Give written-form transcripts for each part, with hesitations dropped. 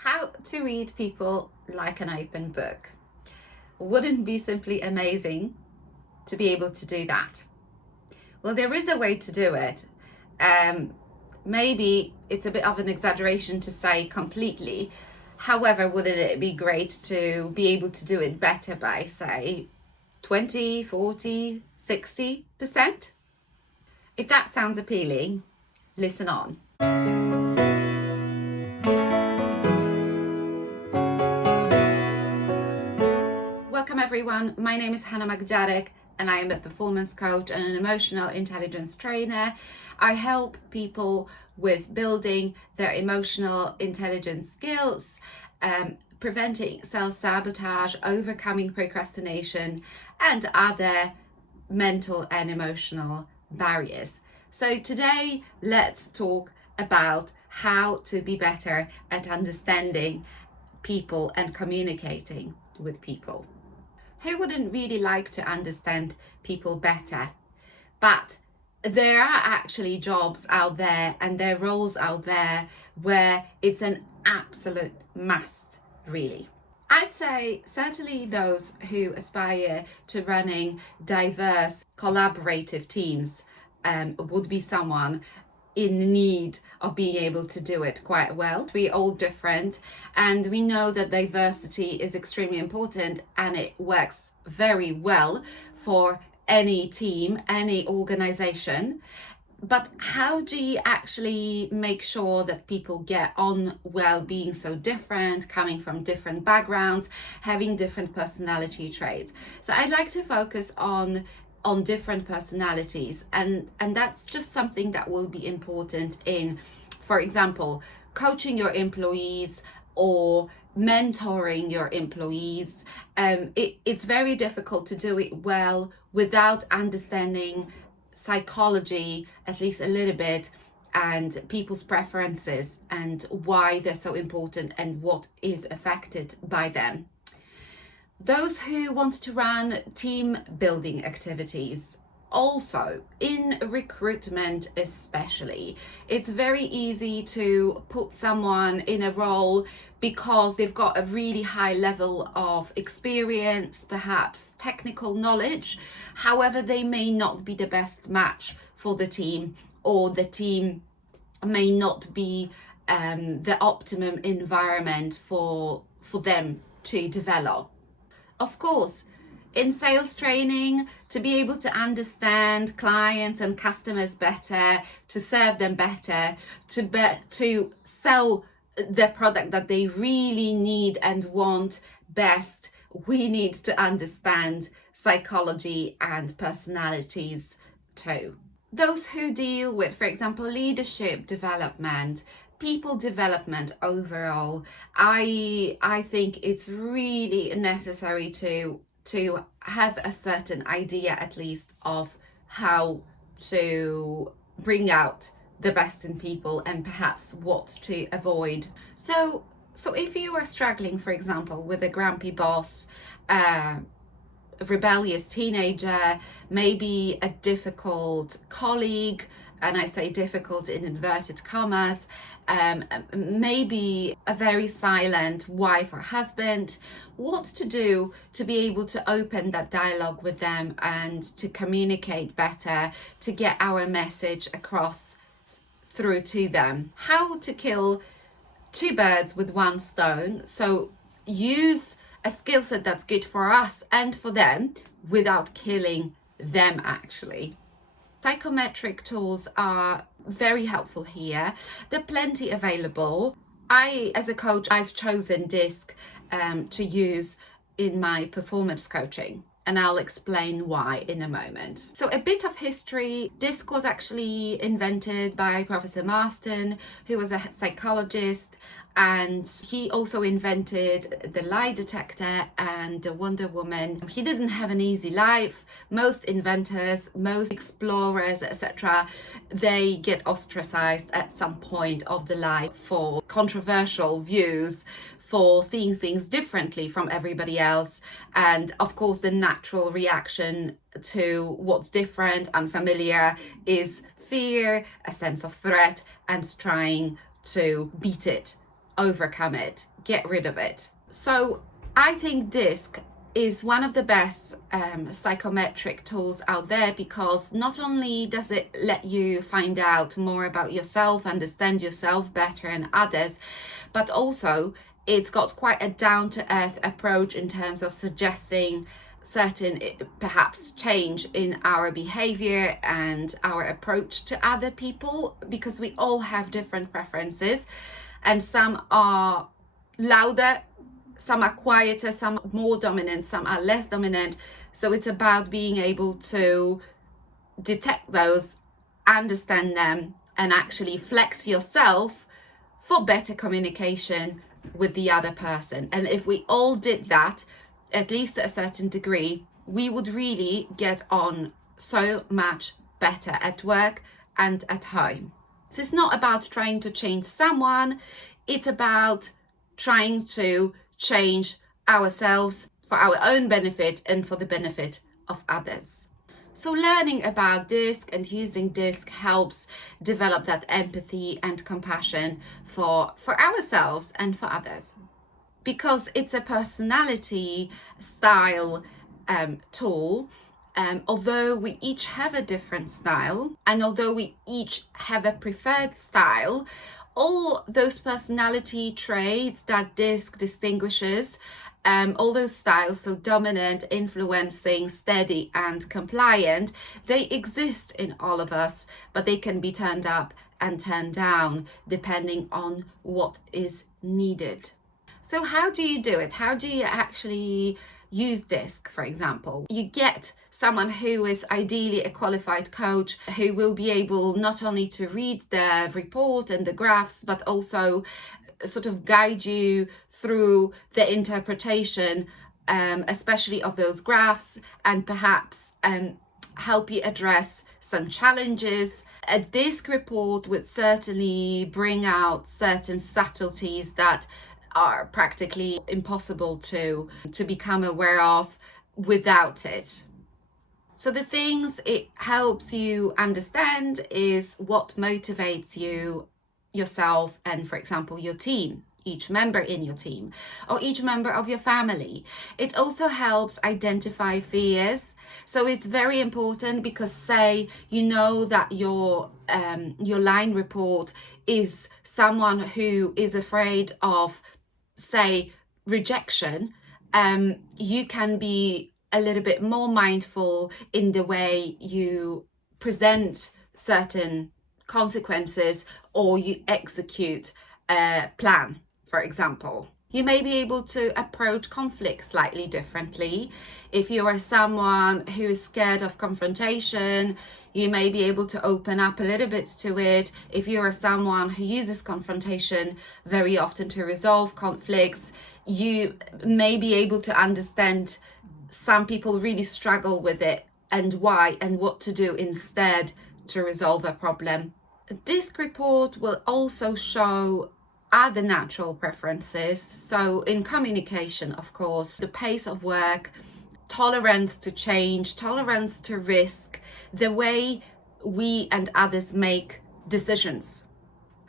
How to read people like an open book. Wouldn't it be simply amazing to be able to do that? Well, there is a way to do it. Maybe it's a bit of an exaggeration to say completely. However, wouldn't it be great to be able to do it better by, say, 20, 40, 60%? If that sounds appealing, listen on. Welcome everyone, my name is Hannah Magdziarek and I am a performance coach and an emotional intelligence trainer. I help people with building their emotional intelligence skills, preventing self-sabotage, overcoming procrastination and other mental and emotional barriers. So today let's talk about how to be better at understanding people and communicating with people. Who wouldn't really like to understand people better? But there are actually jobs out there and there are roles out there where it's an absolute must, really. I'd say certainly those who aspire to running diverse collaborative teams would be someone in need of being able to do it quite well. We're all different and we know that diversity is extremely important and it works very well for any team, any organization. But how do you actually make sure that people get on well being so different, coming from different backgrounds, having different personality traits? So I'd like to focus on different personalities and that's just something that will be important in, for example, coaching your employees or mentoring your employees. It's very difficult to do it well without understanding psychology, at least a little bit, and people's preferences and why they're so important and what is affected by them. Those who want to run team building activities, also in recruitment especially, it's very easy to put someone in a role because they've got a really high level of experience, perhaps technical knowledge. However, they may not be the best match for the team, or the team may not be the optimum environment for them to develop. Of course, in sales training, to be able to understand clients and customers better, to serve them better, to sell the product that they really need and want best, we need to understand psychology and personalities too. Those who deal with, for example, leadership development, people development overall, I think it's really necessary to have a certain idea at least of how to bring out the best in people and perhaps what to avoid. So if you are struggling, for example, with a grumpy boss, a rebellious teenager, maybe a difficult colleague, and I say difficult in inverted commas, maybe a very silent wife or husband, what to do to be able to open that dialogue with them and to communicate better, to get our message across through to them. How to kill two birds with one stone. So use a skill set that's good for us and for them without killing them actually. Psychometric tools are very helpful here. There are plenty available. As a coach, I've chosen DISC to use in my performance coaching, and I'll explain why in a moment. So a bit of history. DISC was actually invented by Professor Marston, who was a psychologist, and he also invented the lie detector and the Wonder Woman. He didn't have an easy life. Most inventors, most explorers, etc., they get ostracized at some point of the life for controversial views, for seeing things differently from everybody else. And of course, the natural reaction to what's different, unfamiliar, is fear, a sense of threat, and trying to beat it overcome it, get rid of it. So I think DISC is one of the best psychometric tools out there, because not only does it let you find out more about yourself, understand yourself better and others, but also it's got quite a down-to-earth approach in terms of suggesting certain perhaps change in our behavior and our approach to other people, because we all have different preferences, and some are louder, some are quieter, some are more dominant, some are less dominant. So it's about being able to detect those, understand them, and actually flex yourself for better communication with the other person. And if we all did that, at least to a certain degree, we would really get on so much better at work and at home. So it's not about trying to change someone, it's about trying to change ourselves for our own benefit and for the benefit of others. So learning about DISC and using DISC helps develop that empathy and compassion for ourselves and for others. Because it's a personality style tool, although we each have a different style, and although we each have a preferred style, all those personality traits that DISC distinguishes, all those styles, so dominant, influencing, steady, and compliant, they exist in all of us, but they can be turned up and turned down depending on what is needed. So how do you do it? How do you actually use DISC, for example? You get someone who is ideally a qualified coach who will be able not only to read the report and the graphs, but also sort of guide you through the interpretation, especially of those graphs, and perhaps help you address some challenges. A DISC report would certainly bring out certain subtleties that are practically impossible to become aware of without it. So the things it helps you understand is what motivates you, yourself, and for example, your team, each member in your team, or each member of your family. It also helps identify fears. So it's very important, because say you know that your line report is someone who is afraid of, say, rejection, you can be a little bit more mindful in the way you present certain consequences or you execute a plan, for example. You may be able to approach conflict slightly differently. If you are someone who is scared of confrontation, you may be able to open up a little bit to it. If you are someone who uses confrontation very often to resolve conflicts, you may be able to understand some people really struggle with it and why, and what to do instead to resolve a problem. A DISC report will also show other natural preferences. So in communication, of course, the pace of work, tolerance to change, tolerance to risk, the way we and others make decisions,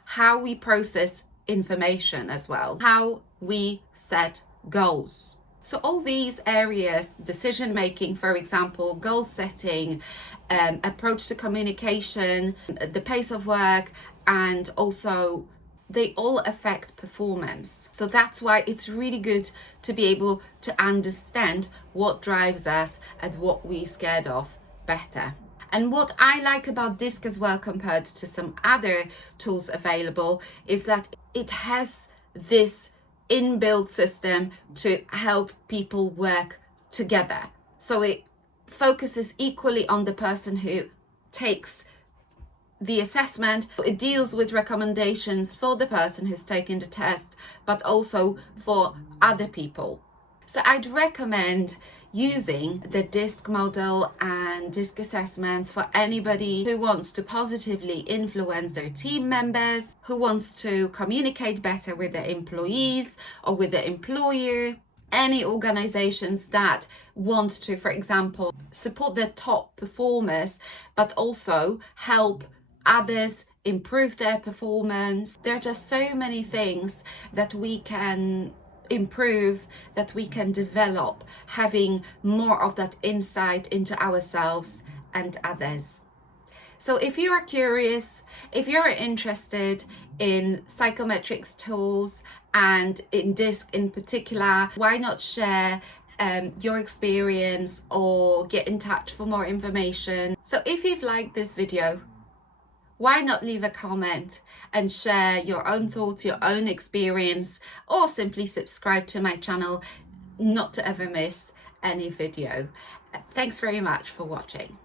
how we process information as well, how we set goals. So all these areas, decision making, for example, goal setting, approach to communication, the pace of work, and also they all affect performance. So that's why it's really good to be able to understand what drives us and what we're scared of better. And what I like about DISC as well, compared to some other tools available, is that it has this inbuilt system to help people work together. So it focuses equally on the person who takes the assessment. It deals with recommendations for the person who's taking the test, but also for other people. So I'd recommend using the DISC model and DISC assessments for anybody who wants to positively influence their team members, who wants to communicate better with their employees or with the employer, any organizations that want to, for example, support their top performers, but also help others, improve their performance. There are just so many things that we can improve, that we can develop, having more of that insight into ourselves and others. So if you are curious, if you're interested in psychometrics tools and in DISC in particular, why not share your experience or get in touch for more information? So if you've liked this video, why not leave a comment and share your own thoughts, your own experience, or simply subscribe to my channel not to ever miss any video. Thanks very much for watching.